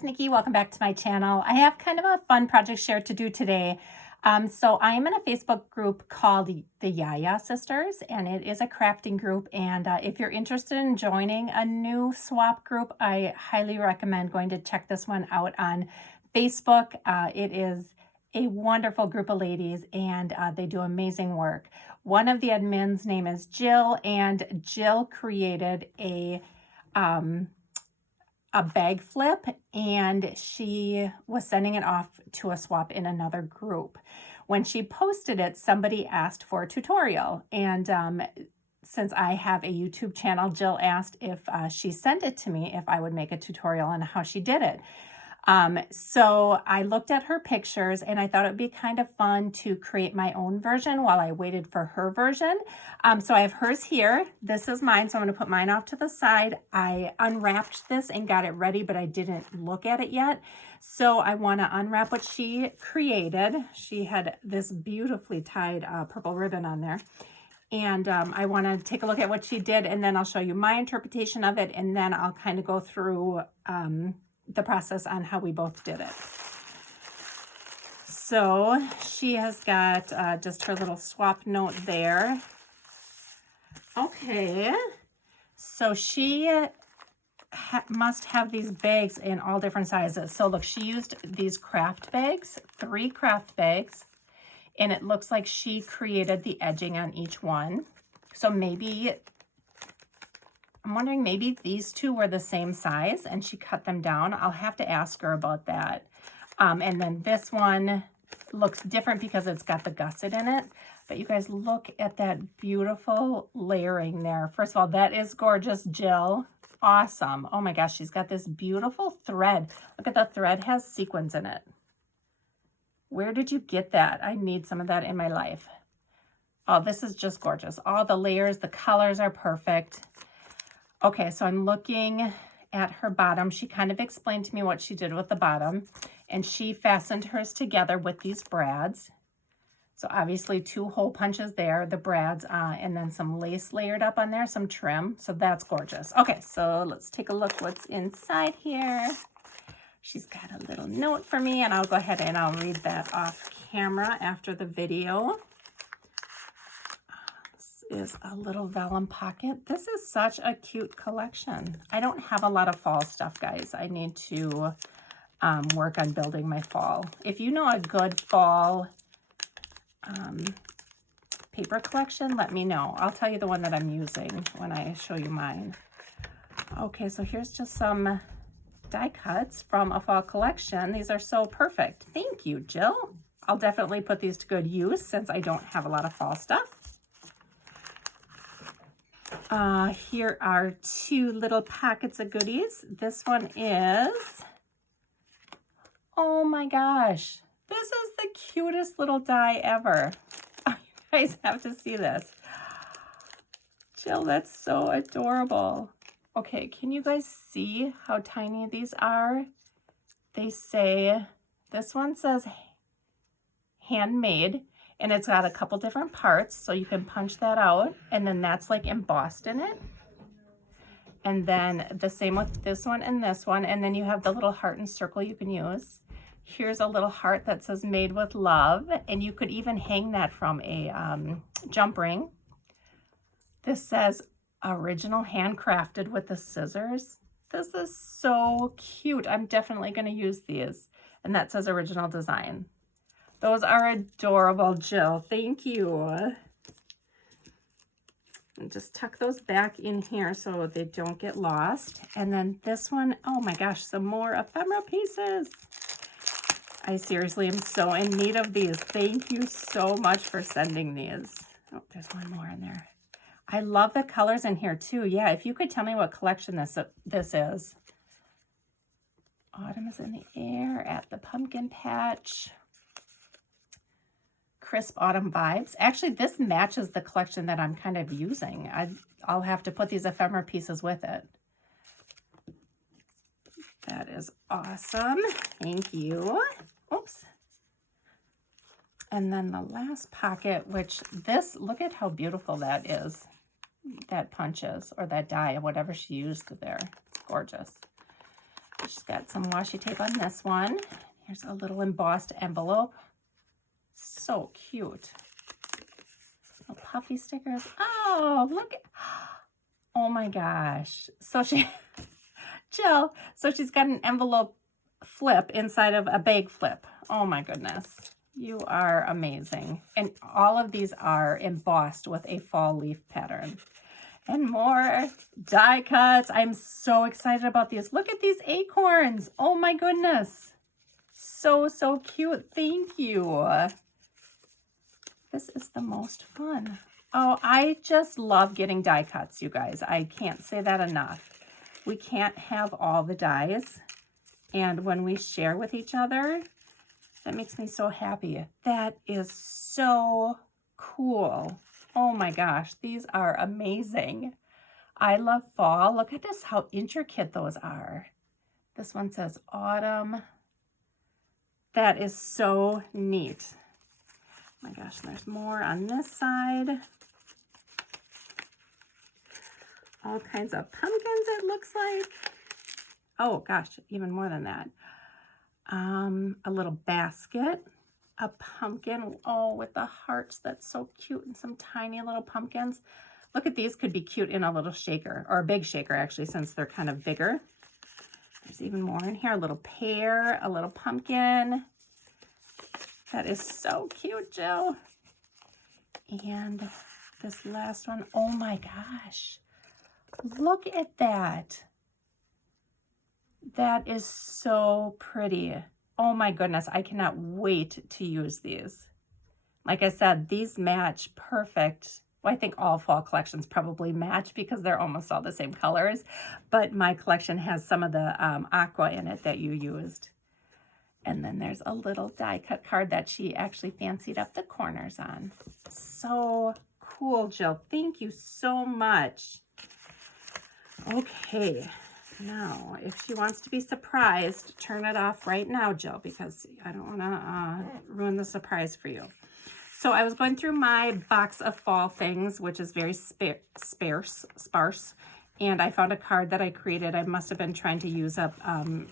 it's Nikki. Welcome back to my channel. I have kind of a fun project share to do today. So I am in a Facebook group called the Yaya Sisters, and it is a crafting group. And if you're interested in joining a new swap group, I highly recommend going to check this one out on Facebook. It is a wonderful group of ladies, and they do amazing work. One of the admins' name is Jill, and Jill created a bag flip, and she was sending it off to a swap in another group. When she posted it, somebody asked for a tutorial, and since I have a YouTube channel, Jill asked if she sent it to me if I would make a tutorial on how she did it. So I looked at her pictures and I thought it would be kind of fun to create my own version while I waited for her version. So I have hers here. This is mine, so I'm going to put mine off to the side. I unwrapped this and got it ready, but I didn't look at it yet. So I want to unwrap what she created. She had this beautifully tied purple ribbon on there. And I want to take a look at what she did, and then I'll show you my interpretation of it, and then I'll kind of go through the process on how we both did it. So she has got just her little swap note there. Okay, so she must have these bags in all different sizes. So look, she used these craft bags, 3 craft bags, and it looks like she created the edging on each one. So maybe I'm wondering, maybe these two were the same size and she cut them down. I'll have to ask her about that. And then this one looks different because it's got the gusset in it. But you guys, look at that beautiful layering there. First of all, that is gorgeous, Jill. Awesome. Oh my gosh, she's got this beautiful thread. Look at the thread has sequins in it. Where did you get that? I need some of that in my life. Oh, this is just gorgeous. All the layers, the colors are perfect. Okay, so I'm looking at her bottom. She kind of explained to me what she did with the bottom, and she fastened hers together with these brads. So obviously 2 hole punches there, the brads, and then some lace layered up on there, some trim. So that's gorgeous. Okay, so let's take a look what's inside here. She's got a little note for me, and I'll go ahead and I'll read that off camera after the video. Is a little vellum pocket. This is such a cute collection. I don't have a lot of fall stuff, guys. I need to work on building my fall. If you know a good fall paper collection, let me know. I'll tell you the one that I'm using when I show you mine. Okay, so here's just some die cuts from a fall collection. These are so perfect. Thank you, Jill. I'll definitely put these to good use since I don't have a lot of fall stuff. Here are 2 little packets of goodies. This one is, oh my gosh, this is the cutest little die ever. You guys have to see this. Jill, that's so adorable. Okay, can you guys see how tiny these are? They say, this one says handmade. And it's got a couple different parts, so you can punch that out. And then that's like embossed in it. And then the same with this one and this one. And then you have the little heart and circle you can use. Here's a little heart that says made with love. And you could even hang that from a jump ring. This says original handcrafted with the scissors. This is so cute. I'm definitely going to use these. And that says original design. Those are adorable, Jill. Thank you. And just tuck those back in here so they don't get lost. And then this one, oh my gosh, some more ephemera pieces. I seriously am so in need of these. Thank you so much for sending these. Oh, there's one more in there. I love the colors in here too. Yeah, if you could tell me what collection this is. Autumn is in the air at the pumpkin patch. Crisp autumn vibes. Actually, this matches the collection that I'm kind of using. I'll have to put these ephemera pieces with it. That is awesome. Thank you. Oops. And then the last pocket, which this, look at how beautiful that is. That punches, or that die, whatever she used there. It's gorgeous. She's got some washi tape on this one. Here's a little embossed envelope. So cute. Little puffy stickers. Oh, look. Oh my gosh. So Jill, so she's got an envelope flip inside of a bag flip. Oh my goodness. You are amazing. And all of these are embossed with a fall leaf pattern. And more die cuts. I'm so excited about these. Look at these acorns. Oh my goodness. So, so cute. Thank you. This is the most fun. Oh, I just love getting die cuts, you guys. I can't say that enough. We can't have all the dies. And when we share with each other, that makes me so happy. That is so cool. Oh my gosh, these are amazing. I love fall. Look at this, how intricate those are. This one says autumn. That is so neat. Oh my gosh, there's more on this side. All kinds of pumpkins, it looks like. Oh gosh, even more than that. A little basket, a pumpkin, oh, with the hearts. That's so cute, and some tiny little pumpkins. Look at these, could be cute in a little shaker, or a big shaker actually, since they're kind of bigger. There's even more in here, a little pear, a little pumpkin. That is so cute, Jill. And this last one, oh my gosh. Look at that. That is so pretty. Oh my goodness, I cannot wait to use these. Like I said, these match perfect. Well, I think all fall collections probably match because they're almost all the same colors, but my collection has some of the aqua in it that you used. And then there's a little die cut card that she actually fancied up the corners on. So cool, Jill. Thank you so much. Okay, now if she wants to be surprised, turn it off right now, Jill, because I don't want to ruin the surprise for you. So I was going through my box of fall things, which is very sparse, and I found a card that I created. I must have been trying to use up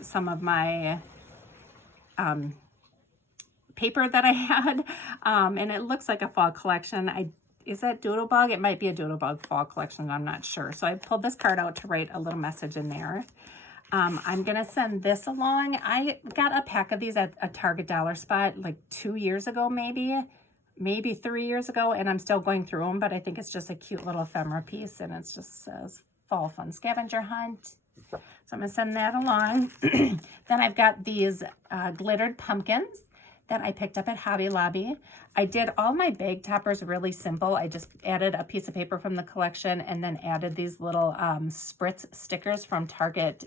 some of my paper that I had, and it looks like a fall collection. Is that Doodlebug? It might be a Doodlebug fall collection. I'm not sure. So I pulled this card out to write a little message in there. I'm going to send this along. I got a pack of these at a Target dollar spot like 2 years ago, maybe 3 years ago, and I'm still going through them, but I think it's just a cute little ephemera piece, and it just says Fall Fun Scavenger Hunt. So I'm going to send that along. Then I've got these glittered pumpkins that I picked up at Hobby Lobby. I did all my bag toppers really simple. I just added a piece of paper from the collection and then added these little spritz stickers from Target,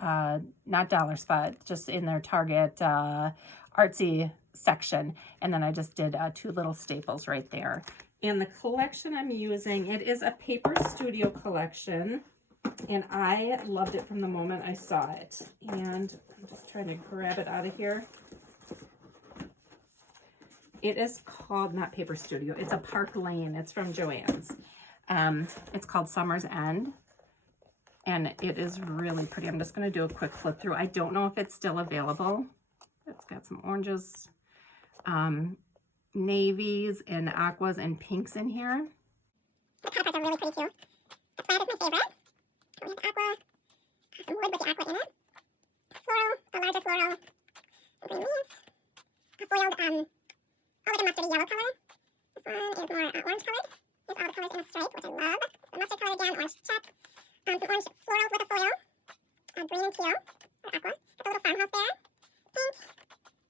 not Dollar Spot, just in their Target artsy section. And then I just did 2 little staples right there. And the collection I'm using, it is a Paper Studio collection. And I loved it from the moment I saw it. And I'm just trying to grab it out of here. It is called, not Paper Studio, it's a Park Lane. It's from Joann's. It's called Summer's End. And it is really pretty. I'm just going to do a quick flip through. I don't know if it's still available. It's got some oranges, navies, and aquas and pinks in here. The toppers are really pretty too. The plaid is my favorite. We have the aqua, some wood with the aqua in it. Floral, a larger floral, green leaves, a foiled, like a mustardy yellow color. This one is more orange colored. Here's all the colors in a stripe, which I love. The mustard color again, orange check. Some orange florals with a foil. Green and teal, or aqua. Got the little farmhouse there. Pink.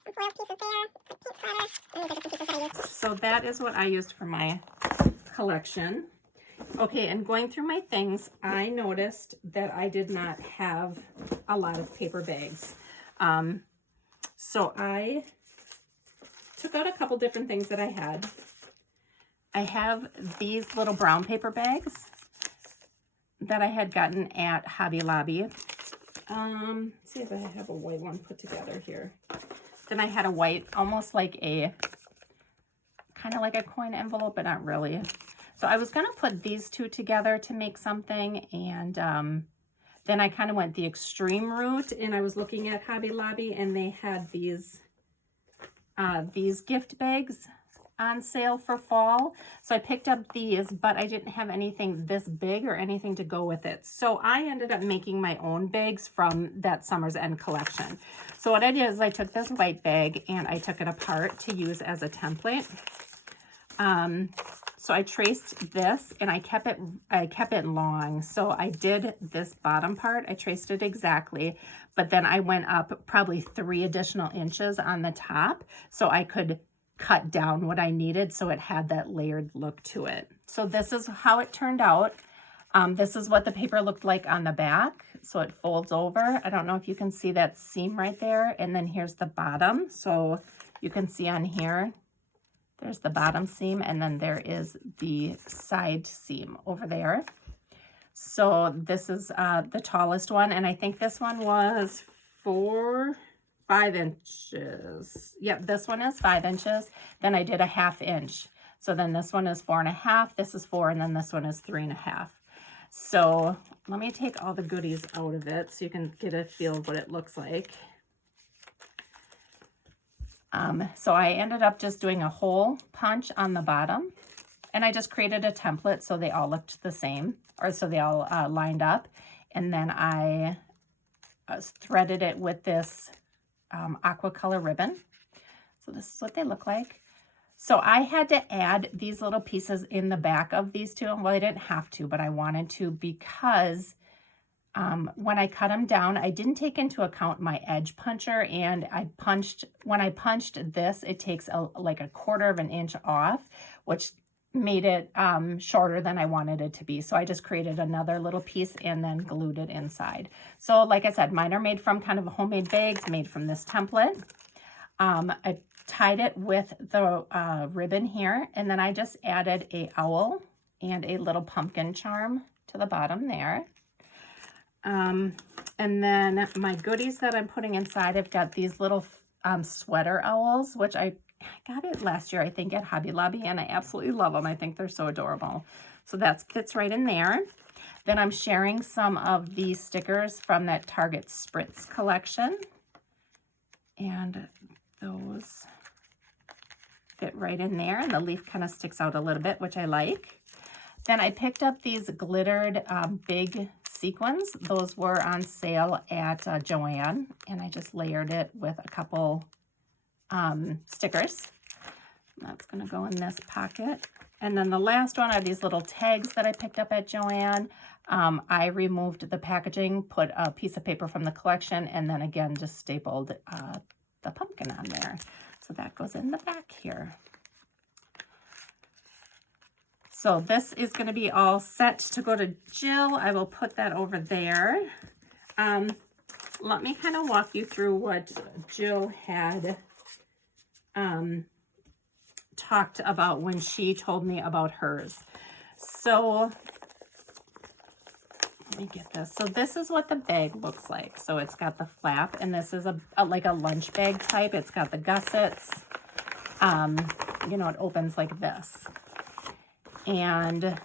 Some foil pieces there. Pink splatter. And these are just some pieces that I used. So that is what I used for my collection. Okay, and going through my things, I noticed that I did not have a lot of paper bags. So I took out a couple different things that I had. I have these little brown paper bags that I had gotten at Hobby Lobby. Let's see if I have a white one put together here. Then I had a white, almost like a, kind of like a coin envelope, but not really. So I was going to put these two together to make something, and Then I kind of went the extreme route, and I was looking at Hobby Lobby, and they had these gift bags on sale for fall. So I picked up these, but I didn't have anything this big or anything to go with it. So I ended up making my own bags from that Summer's End collection. So what I did is I took this white bag and I took it apart to use as a template. So I traced this and I kept it long. So I did this bottom part, I traced it exactly, but then I went up probably 3 additional inches on the top so I could cut down what I needed so it had that layered look to it. So this is how it turned out. This is what the paper looked like on the back. So it folds over. I don't know if you can see that seam right there. And then here's the bottom. So you can see on here, there's the bottom seam, and then there is the side seam over there. So this is the tallest one, and I think this one was 5 inches. Yep, this one is 5 inches. Then I did a 1/2 inch. So then this one is 4.5, this is 4, and then this one is 3.5. So let me take all the goodies out of it so you can get a feel of what it looks like. So I ended up just doing a hole punch on the bottom, and I just created a template so they all looked the same, or so they all lined up. And then I threaded it with this aqua color ribbon. So this is what they look like. So I had to add these little pieces in the back of these two. Well, I didn't have to, but I wanted to because when I cut them down, I didn't take into account my edge puncher, and when I punched this, it takes like 1/4 of an inch off, which made it shorter than I wanted it to be. So I just created another little piece and then glued it inside. So like I said, mine are made from kind of homemade bags made from this template. I tied it with the ribbon here, and then I just added a owl and a little pumpkin charm to the bottom there. And then my goodies that I'm putting inside, I've got these little sweater owls, which I got it last year, I think, at Hobby Lobby, and I absolutely love them. I think they're so adorable. So that fits right in there. Then I'm sharing some of the stickers from that Target Spritz collection, and those fit right in there, and the leaf kind of sticks out a little bit, which I like. Then I picked up these glittered big sequins. Those were on sale at Joann, and I just layered it with a couple stickers. That's going to go in this pocket. And then the last one are these little tags that I picked up at Joann. I removed the packaging, put a piece of paper from the collection, and then again just stapled the pumpkin on there. So that goes in the back here. So this is going to be all set to go to Jill. I will put that over there. Let me kind of walk you through what Jill had talked about when she told me about hers. So let me get this. So this is what the bag looks like. So it's got the flap, and this is like a lunch bag type. It's got the gussets. You know, it opens like this. And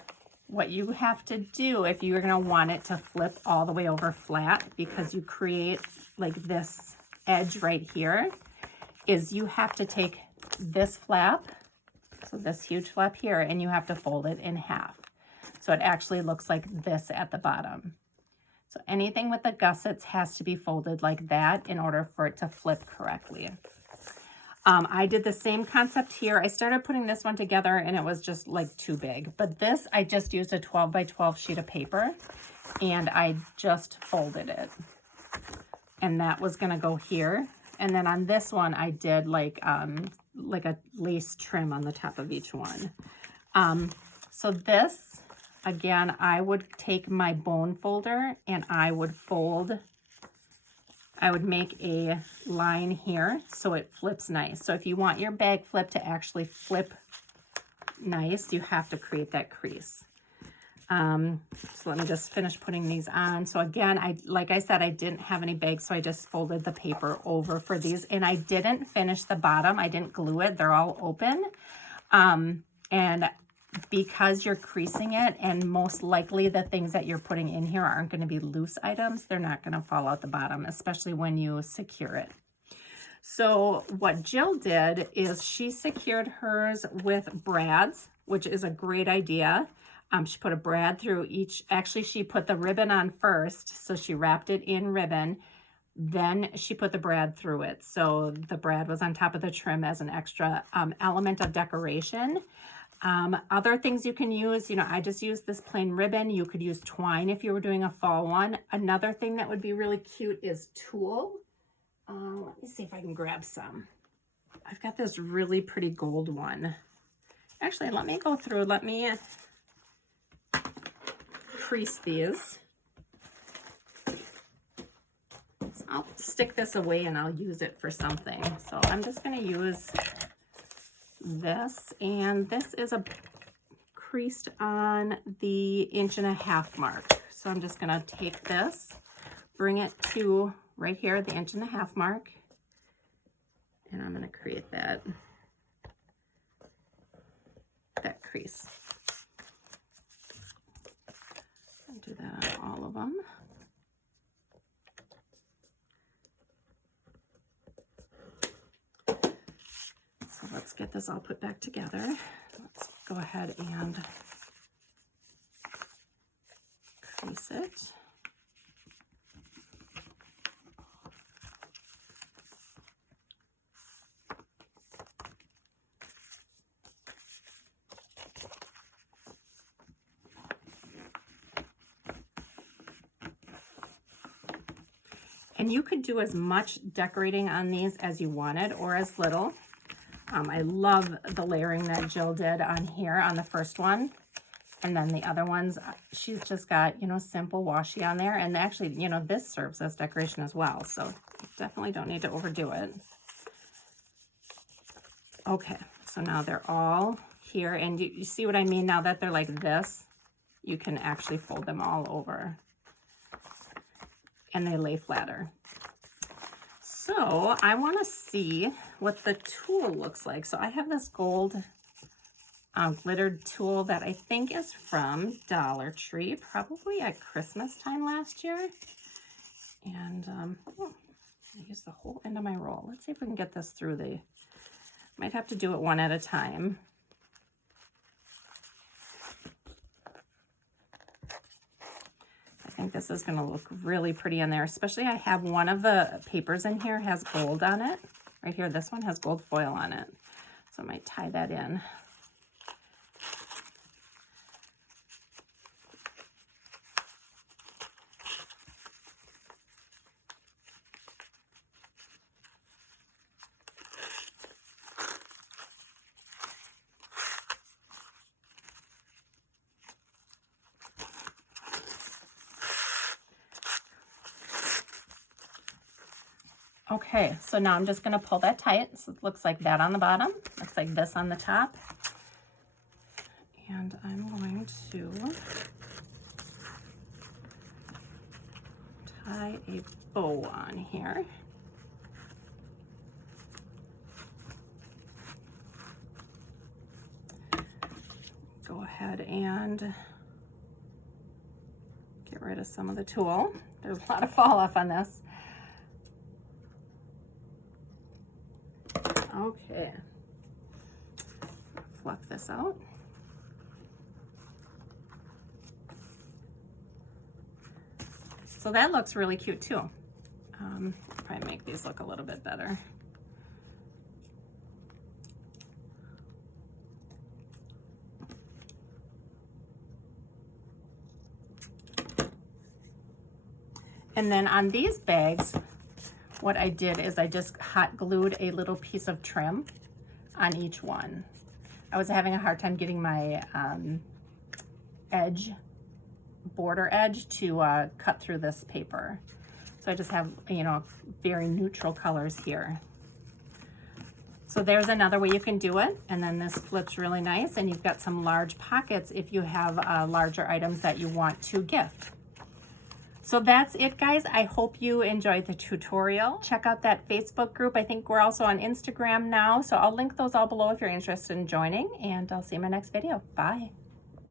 what you have to do if you're going to want it to flip all the way over flat, because you create like this edge right here, is you have to take this flap, so this huge flap here, and you have to fold it in half. So it actually looks like this at the bottom. So anything with the gussets has to be folded like that in order for it to flip correctly. I did the same concept here. I started putting this one together and it was just like too big. But this, I just used a 12 by 12 sheet of paper and I just folded it. And that was gonna go here. And then on this one, I did like a lace trim on the top of each one. So this, again, I would take my bone folder and I would make a line here so it flips nice. So if you want your bag flip to actually flip nice, you have to create that crease. So let me just finish putting these on. So again, like I said, I didn't have any bags, so I just folded the paper over for these, and I didn't finish the bottom. I didn't glue it. They're all open. And because you're creasing it, and most likely the things that you're putting in here aren't going to be loose items, they're not going to fall out the bottom, especially when you secure it. So what Jill did is she secured hers with brads, which is a great idea. She put a brad through each, actually she put the ribbon on first, so she wrapped it in ribbon, then she put the brad through it. So the brad was on top of the trim as an extra element of decoration. Other things you can use, you know, I just used this plain ribbon. You could use twine if you were doing a fall one. Another thing that would be really cute is tulle. Let me see if I can grab some. I've got this really pretty gold one. Actually, let me go through, let me crease these. So I'll stick this away and I'll use it for something. So I'm just going to use this, and this is a creased on the 1.5 inch mark. So I'm just going to take this, bring it to right here, the 1.5 inch mark, and I'm going to create that crease. I'll do that on all of them. So let's get this all put back together. Let's go ahead and crease it. And you could do as much decorating on these as you wanted or as little. I love the layering that Jill did on here on the first one. And then the other ones, she's just got, you know, simple washi on there. And actually, you know, this serves as decoration as well. So you definitely don't need to overdo it. Okay, so now they're all here. And you see what I mean? Now that they're like this, you can actually fold them all over. And they lay flatter. So I want to see what the tulle looks like. So I have this gold glittered tulle that I think is from Dollar Tree, probably at Christmas time last year. And I used the whole end of my roll. Let's see if we can get this through the, might have to do it one at a time. I think this is going to look really pretty in there, especially I have one of the papers in here has gold on it. Right here, this one has gold foil on it. So I might tie that in. Okay, so now I'm just going to pull that tight. So it looks like that on the bottom, looks like this on the top. And I'm going to tie a bow on here. Go ahead and get rid of some of the tulle. There's a lot of fall off on this. Okay, fluff this out. So that looks really cute too. Probably make these look a little bit better. And then on these bags, what I did is I just hot glued a little piece of trim on each one. I was having a hard time getting my border edge to cut through this paper. So I just have, you know, very neutral colors here. So there's another way you can do it. And then this flips really nice, and you've got some large pockets if you have larger items that you want to gift. So that's it, guys. I hope you enjoyed the tutorial. Check out that Facebook group. I think we're also on Instagram now. So I'll link those all below if you're interested in joining. And I'll see you in my next video. Bye.